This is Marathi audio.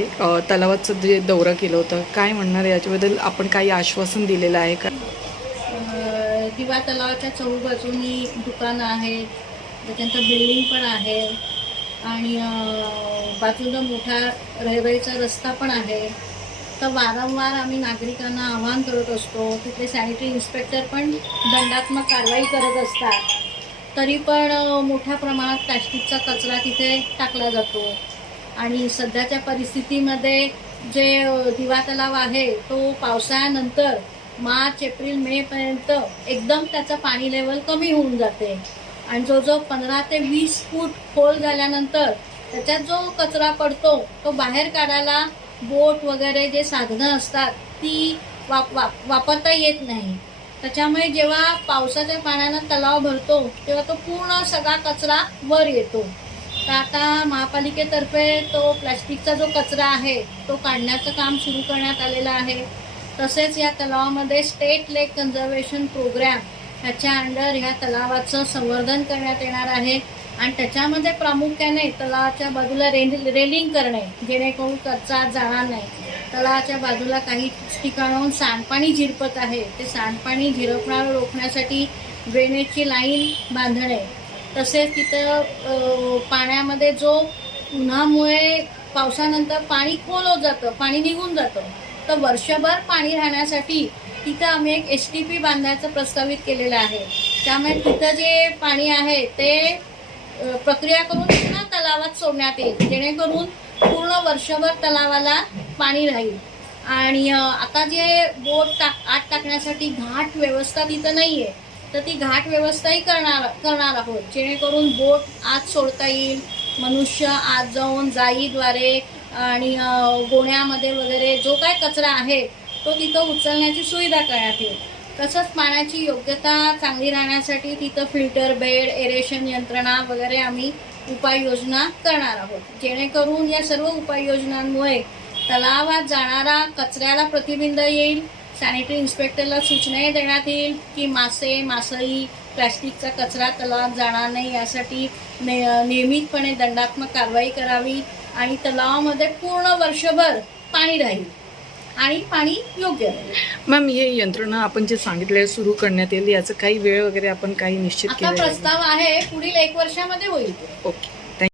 तलावाचं जे दौरा केलं होतं काय म्हणणार याच्याबद्दल आपण काही आश्वासन दिलेलं आहे का? किंवा दिवा तलावाच्या चहूबाजूनी दुकानं आहेत त्याच्यानंतर बिल्डिंग पण आहे आणि बाजूला मोठा रेल्वेचा रस्ता पण आहे. तर वारंवार आम्ही नागरिकांना आवाहन करत असतो तिथले सॅनिटरी इन्स्पेक्टर पण दंडात्मक कारवाई करत असतात. तरी पण मोठ्या प्रमाणात प्लॅस्टिकचा कचरा तिथे टाकला जातो. आणि सध्याच्या परिस्थितीमध्ये जे दिवा तलाव आहे तो पावसाळ्यानंतर मार्च एप्रिल मेपर्यंत एकदम त्याचं पाणी लेवल कमी होऊन जाते. आणि जो जो पंधरा ते वीस फूट खोल झाल्यानंतर त्याच्यात जो कचरा पडतो तो बाहेर काढायला बोट वगैरे जे साधनं असतात ती वाप वाप वापरता येत नाही. त्याच्यामुळे जेव्हा पावसाच्या पाण्यानं तलाव भरतो तेव्हा तो पूर्ण सगळा कचरा वर येतो. तर आता महापालिकेतर्फे तो प्लॅस्टिकचा जो कचरा आहे तो काढण्याचं काम सुरू करण्यात आलेलं आहे. तसेच या तलावामध्ये स्टेट लेक कन्झर्वेशन प्रोग्रॅम ह्याच्या अंडर ह्या तलावाचं संवर्धन करण्यात येणार आहे. आणि त्याच्यामध्ये प्रामुख्याने तलावाच्या बाजूला रेन रेलिंग करणे जेणेकरून कचरा जाणार नाही. तलावाच्या बाजूला काही ठिकाणाहून सांडपाणी झिरपत आहे. ते सांडपाणी झिरपणार रोखण्यासाठी ड्रेनेजची लाईन बांधणे तसेच तिथं पाण्यामध्ये जो उन्हामुळे पावसानंतर पाणी खोल होत जातं पाणी निघून जातं तर वर्षभर पाणी राहण्यासाठी तिथं आम्ही एक एस टी पी बांधायचं प्रस्तावित केलेलं आहे. त्यामुळे तिथं जे पाणी आहे ते प्रक्रिया करून पुन्हा तलावात सोडण्यात येईल जेणेकरून पूर्ण वर्षभर तलावाला पाणी राहील. आणि आता जे बोट टाक आत टाकण्यासाठी घाट व्यवस्था तिथं नाही आहे तर ती घाट व्यवस्थाही करणार करणार आहोत. जेणेकरून बोट आत सोडता येईल मनुष्य आत जाऊन जाईद्वारे आणि गोण्यामध्ये वगैरे जो काय कचरा आहे तो तिथं उचलण्याची सुविधा करण्यात येईल. तसंच पाण्याची योग्यता चांगली राहण्यासाठी तिथं फिल्टर बेड एरेशन यंत्रणा वगैरे आम्ही उपाययोजना करणार आहोत. जेणेकरून या सर्व उपाययोजनांमुळे तलावात जाणारा कचऱ्याला प्रतिबिंब येईल सॅनिटरी इन्स्पेक्टरला सूचनाही देण्यात येईल की मासे मासळी प्लॅस्टिकचा कचरा तलावात जाणार नाही यासाठी ने नियमितपणे दंडात्मक कारवाई करावी आणि तलावामध्ये पूर्ण वर्षभर पाणी राहील आणि पाणी योग्य राहील. मॅम हे यंत्रणा आपण जे सांगितले सुरू करण्यात येईल याचं काही वेळ वगैरे आपण काही निश्चित प्रस्ताव आहे पुढील एक वर्षामध्ये होईल. ओके.